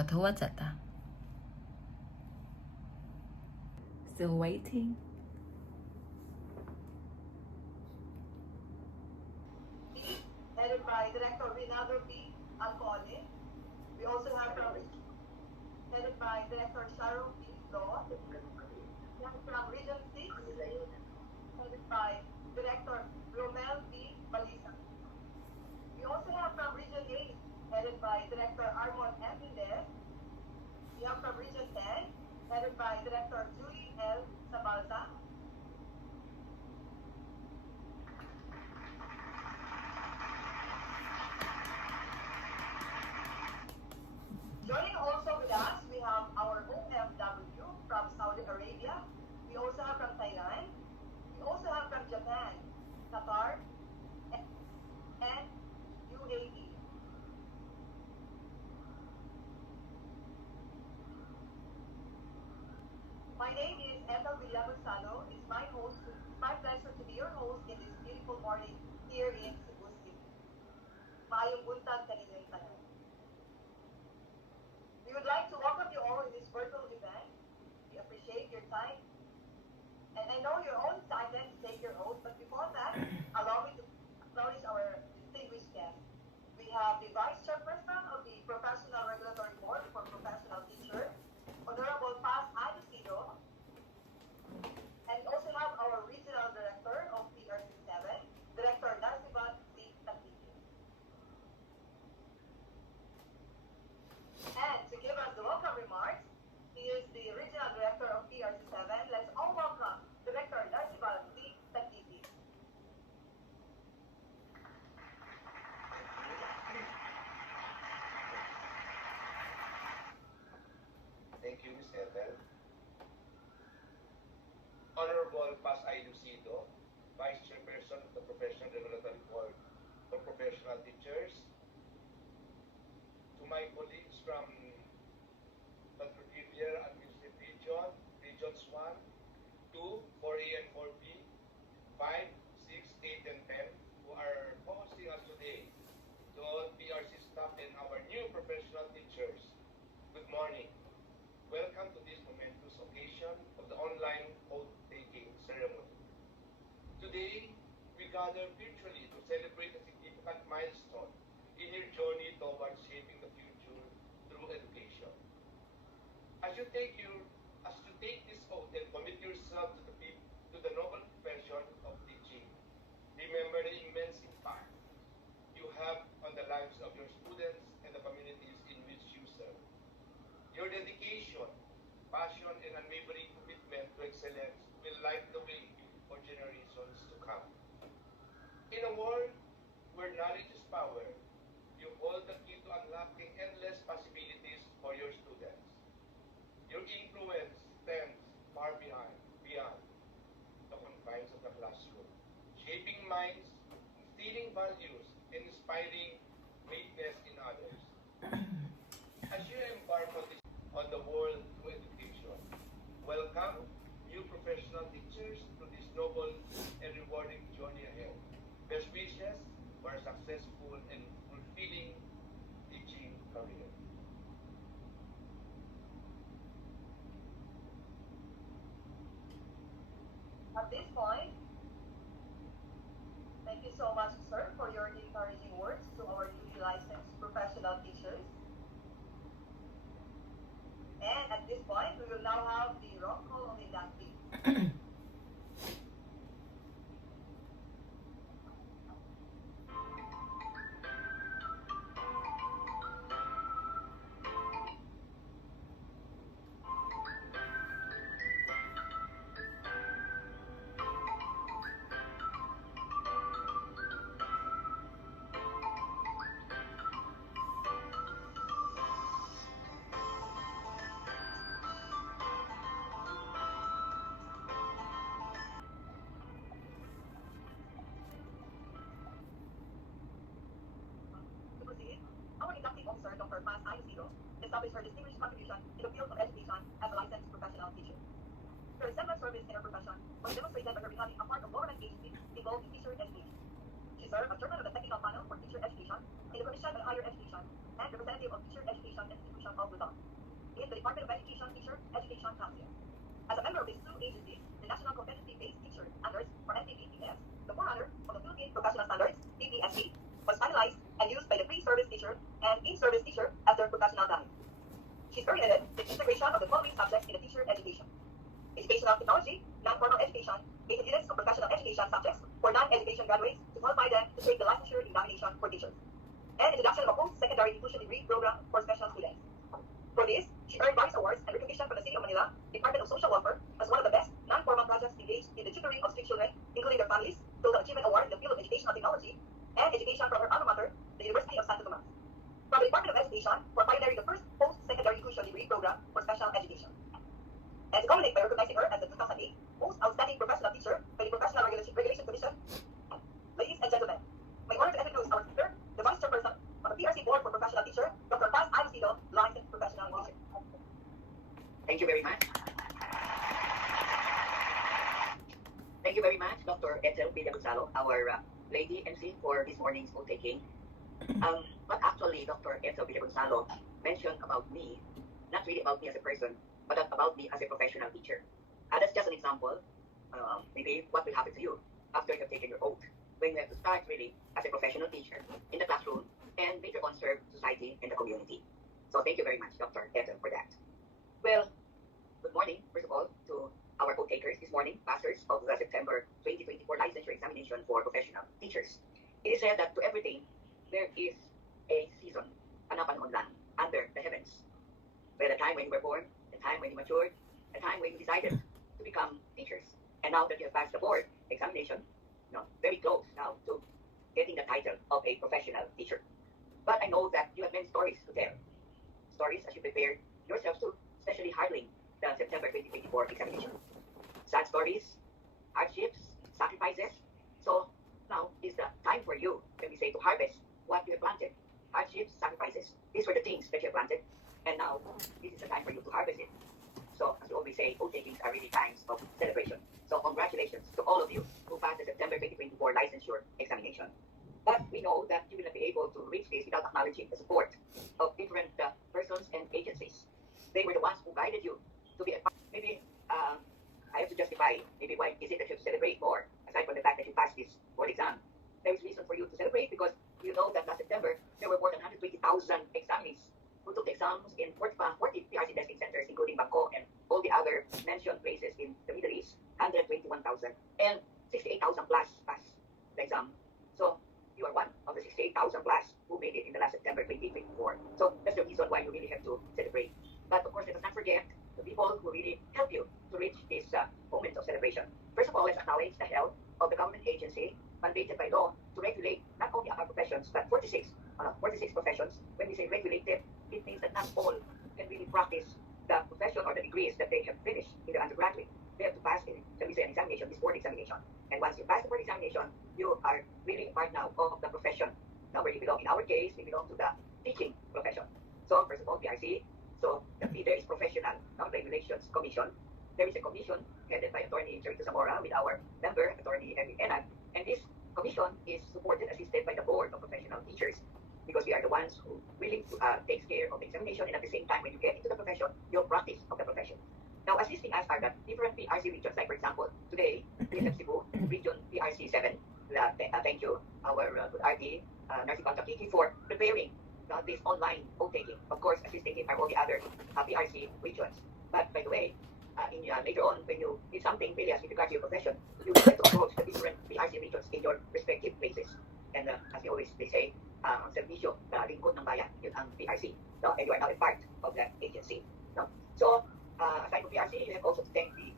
धुवत जाता. Still waiting. Headed by Director Rinaldo P. Alcone. We also have headed by Director Sharon P. Law. From Region 6, headed by Director Romel P. Balisa. We also have from Region 8, headed by Director Armon M. Mendez. We have from Region 10, headed by Director Julie L. Sabalsa. Joining also with us, we have our OFW from Saudi Arabia. We also have from Thailand. We also have from Japan, Qatar, and UAE. My name is Ethel Villagonzalo. It's my pleasure to be your host in this beautiful morning here in Cebu City. Maayong buntag kanilang tanan. We would like to welcome you all in this virtual event. We appreciate your time. And I know you're all excited to take your oath, but before that, allow me to acknowledge our distinguished guests. We have the Vice Chairperson of the Professional Regulatory Board for Professional Teachers, Honorable Paz Alucido. And we also have our Regional Director of PRC7, Director Narcivan C. Taglique. And to give us the welcome remarks, he is the Regional Director of PRC7. Let's all welcome Director Narcivan C. Taglique. Thank you, Ms. Ethel. Honorable Paz I. Lucido, Vice Chairperson of the Professional Regulatory Board for Professional Teachers. To my colleagues from Padre Rivier Administrative Region, Regions 1, 2, 4A and 4B, 5, 6, 8, and 10, who are hosting us today, to all PRC staff and our new professional teachers, good morning. Welcome to this momentous occasion of the online oath-taking ceremony. Today, we gather virtually to celebrate a significant milestone in your journey towards shaping the future through education. As you take this oath and commit yourself to the noble profession of teaching, remember the immense impact you have on the lives of your students and the communities in which you serve. Your dedication, passion, and unwavering commitment to excellence will light the way for generations to come. In a world where knowledge is power, you hold the key to unlocking endless possibilities for your students. Your influence extends far beyond the confines of the classroom, shaping minds, instilling values, and inspiring greatness in others. As you embark on the world through education, welcome new professional teachers to this noble and rewarding journey ahead. Best wishes for a successful and fulfilling teaching career. At this point, thank you so much, sir, for your encouraging words to our newly licensed professional teachers. And at this point, we will now have the roll call of inductees. To proceed, our inducting officer, Dr. Paz I. Lucido, established her distinguished contribution in the field of education as a licensed professional teacher. Her exemplary service in her profession was demonstrated by her becoming a part of government agencies involved in teacher education. She served as chairman of the technical panel for teacher education in the Commission on Higher Education and representative of Teacher Education Institution of Luzon. Department of Education Teacher Education Council. As a member of these two agencies, the National Competency-Based Teacher Standards, or NCTPS, the forerunner of the Philippine Professional Standards, PPST, was finalized and used by the pre-service teacher and in-service teacher as their professional guide. She spearheaded the integration of the following subjects in the teacher education: educational technology, non-formal education, 18 units of professional education subjects for non-education graduates to qualify them to take the licensure examination for teachers, and introduction of a post-secondary inclusion degree program for special students. For this, she earned various awards and recognition from the City of Manila, Department of Social Welfare, as one of the best non-formal projects engaged in the tutoring of street children, including their families, Total Achievement Award in the field of educational technology, and education from her alma mater, the University of Santo Tomas. From the Department of Education for pioneering the first post-secondary inclusion degree program for special education. And to culminate by recognizing her as the 2008 Most Outstanding Professional Teacher by the Professional Regulation Commission. Ladies and gentlemen, my honor to introduce our speaker, the Vice Chairperson of the PRC Board for Professional Teacher, Dr. Paz Agustino, licensed professional teacher. Thank you very much. Thank you very much, Dr. Ethel Villagonzalo, our lady MC for this morning's vote taking. But actually, Dr. Ethel Villagonzalo mentioned about me, not really about me as a person, but about me as a professional teacher. That's just an example, maybe what will happen to you after you have taken your oath, when you have to start really as a professional teacher in the classroom and later on serve society and the community. So thank you very much, Dr. Ethel, for that. Well, good morning, first of all, to our vote takers this morning, pastors of the September 2024 licensure examination for professional teachers. It is said that to everything, there is a season, panapanahon lang, under the heavens. By the time when you were born, the time when you matured, the time when you decided to become teachers. And now that you have passed the board examination, very close now to getting the title of a professional teacher. But I know that you have many stories to tell. Stories as you prepare yourselves to, especially handling the September 2024 examination. Sad stories, hardships, sacrifices. So now is the time for you, when we say, to harvest what you have planted. Hardships, sacrifices. These were the things that you have planted. And now, this is the time for you to harvest it. So, as we always say, vote takings are really times of celebration. So, congratulations to all of you who passed the September 2024 licensure examination. But we know that you will not be able to reach this without acknowledging the support of different persons and agencies. They were the ones who guided you to be a part. Maybe I have to justify maybe why is it that you have to celebrate more, aside from the fact that you passed this board exam. There is reason for you to celebrate because you know that last September, there were more than 120,000 examinees who took exams in 40 PRC testing centers, including Bangkok and all the other mentioned places in the Middle East, 121,000, and 68,000 plus passed the exam. So you are one of the 68,000 plus who made it in the last September 2024. So that's the reason why you really have to celebrate. But of course, let us not forget the people who really help you to reach this moment of celebration. First of all, let's acknowledge the help of the government agency mandated by law to regulate not only our professions, but 46 professions. When we say regulated, it means that not all can really practice the profession or the degrees that they have finished in the undergraduate. They have to pass, an examination, this board examination. And once you pass the board examination, you are really a part now of the profession. Now, where you belong, in our case, we belong to the teaching profession. So, first of all, PRC. So, the leader is Professional Regulations Commission. There is a commission headed by Attorney Charito Zamora with our member, Attorney Emmy Enag. And this commission is supported, assisted by the Board of Professional Teachers, because we are the ones who really takes care of the examination, and at the same time, when you get into the profession, your practice of the profession. Now, assisting us are the different PRC regions. Like, for example, today, we have Cebu, Region PRC 7. Thank you, our good RD, Narcy Kiki, for preparing this online vote taking. Of course, assisting him are all the other PRC regions. But, by the way, later on, when you need something really as with regard to your profession, you have to approach the different PRC regions in your respective places. And as they say, servisyo, lingkod ng bayan, yun ang PRC. No? And you are now a part of that agency. No? So, aside from PRC, you have also to thank the,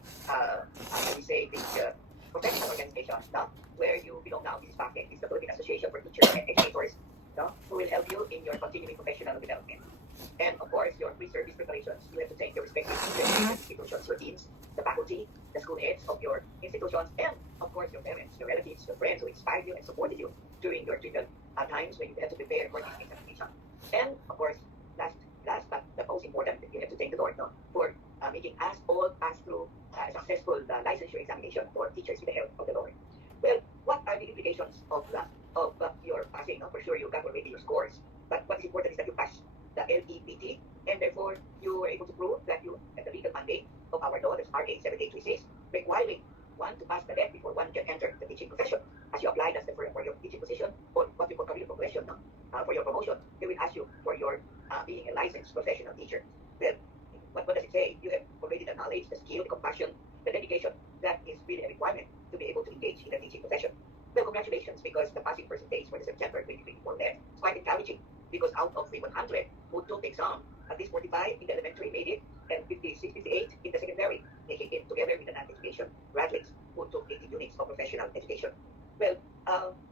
professional organization, no? Where you belong now. This is PACTEC, this is the Philippine Association for Teachers and Educators, no? Who will help you in your continuing professional development. And of course, your pre-service preparations, you have to thank your respective institutions, your teams, the faculty, the school heads of your institutions, and of course, your parents, your relatives, your friends who inspired you and supported you during your trivial times when you had to prepare for this examination. And of course, last but the most important, you have to thank the Lord, no, for making us all pass through a successful licensure examination for teachers with the help of the Lord. Well, what are the implications of your passing? No? For sure, you got already your scores, but what is important is that you pass the LEPT, and therefore therefore, you were able to prove that you have the legal mandate of our law, that's RA 7836, requiring one to pass the test before one can enter the teaching profession. As you apply, that's for your teaching position, or what we call career progression, for your promotion, they will ask you for your being a licensed professional teacher. Well, what does it say? You have already the knowledge, the skill, the compassion, the dedication. That is really a requirement to be able to engage in the teaching profession. Well, congratulations, because the passing percentage for the September 2024 test is quite encouraging, because out of the 100 who took the exam, at least 45 in the elementary made it, and 58 in the secondary, making it together with the non-education graduates who took 80 units of professional education. Well,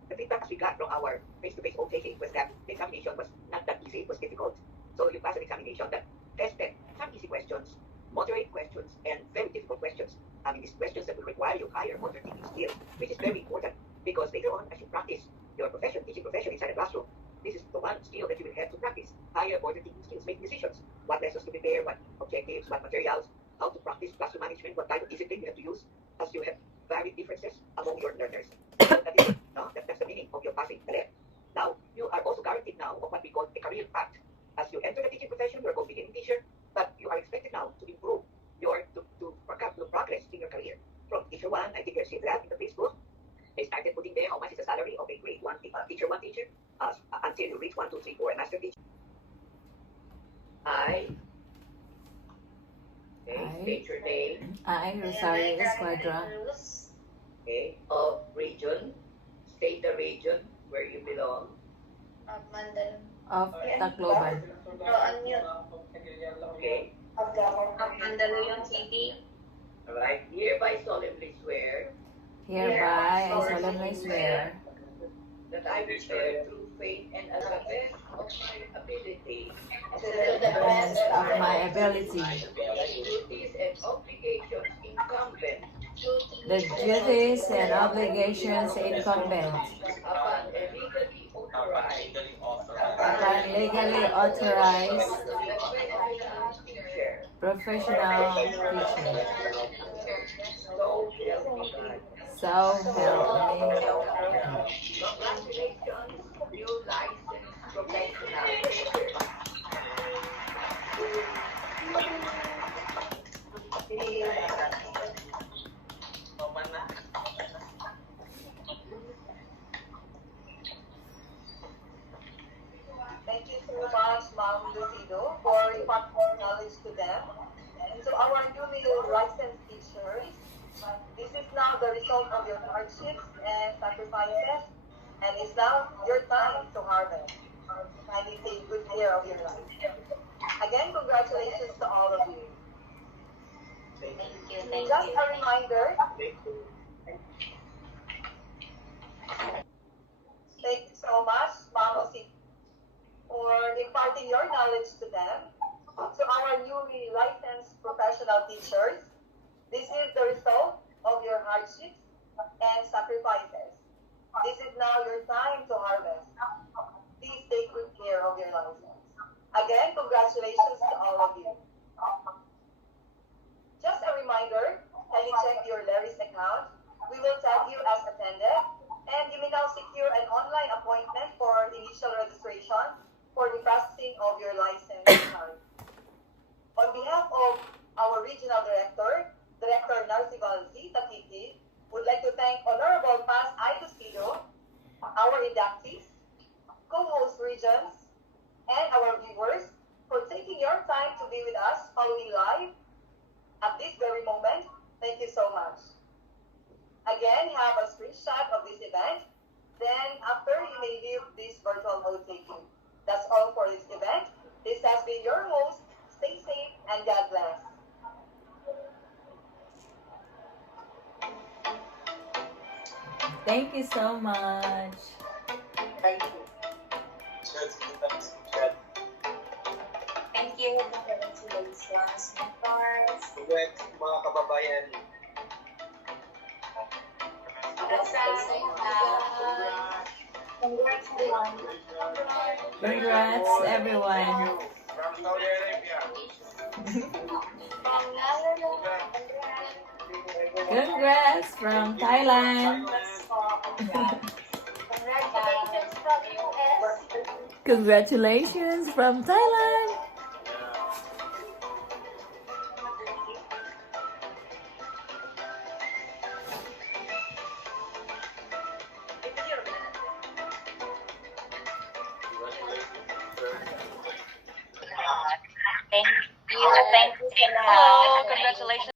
the feedback we got from our face-to-face oath taking was that the examination was not that easy, it was difficult. So you passed an examination that tested some easy questions, moderate questions, and very difficult questions. I mean, these questions that will require you higher motor thinking skills, which is very important, because later on, as you practice your profession, teaching profession inside the classroom, this is the one skill that you will have to practice. Higher order thinking skills, making decisions, what lessons to prepare, what objectives, what materials, how to practice classroom management, what type of discipline you have to use, as you have varied differences among your learners. So that is it, no? That's the meaning of your passing the test. Now, you are also guaranteed now of what we call a career path. As you enter the teaching profession, you are going to be a teacher, but you are expected now to improve to progress in your career. From teacher 1, I think you've seen that in the Facebook. They started putting there how much is the salary of a grade 1 teacher, until you reach 1, 2, 3, 4, a master teacher. State your name. I, Rosario Esquadra, Okay, of region. State the region where you belong. Mandal. of Tacloban. Okay, Mandaluyong City. alright. Hereby solemnly swear Hereby, I solemnly swear that I will bear true faith and as the best of my ability To the best of my ability the duties and obligations incumbent the duties and obligations incumbent upon a legally authorized upon legally authorized teacher. professional teacher. So help me God. So help me. Congratulations, new licensed professional teacher. Thank you so much, Ma'am Lucido, for imparting knowledge to them. And to our newly licensed teachers, this is now the result of your hardships and sacrifices, and it's now your time to harvest. Kindly take good care of your life. Again, congratulations to all of you. Thank you. Just a reminder, thank you so much, Ma'am Lucido, for imparting your knowledge to them. To our newly licensed professional teachers, this is the result of your hardships and sacrifices. This is now your time to harvest. Please take good care of your license. Again, congratulations to all of you. Just a reminder, can you check your Larry's account? We will tag you as attended, and you may now secure an online appointment for initial registration for the processing of your license card. On behalf of our Regional Director, Director Narcival Z. Takiti, would like to thank Honorable Paz I. Lucido, our inductees, co-host regions, and our viewers for taking your time to be with us following live at this very moment. Thank you so much. Again, have a screenshot of this event. Then after, you may leave this virtual note taking. That's all for this event. This has been your host. Stay safe and God bless. Thank you so much. Thank you. Thank you. Congratulations, mentors. Congrats, mga kababayan. Congrats, everyone. Congrats, everyone. From Saudi Arabia. Congrats from Thailand. Congratulations from US. Congratulations from Thailand. Hello, congratulations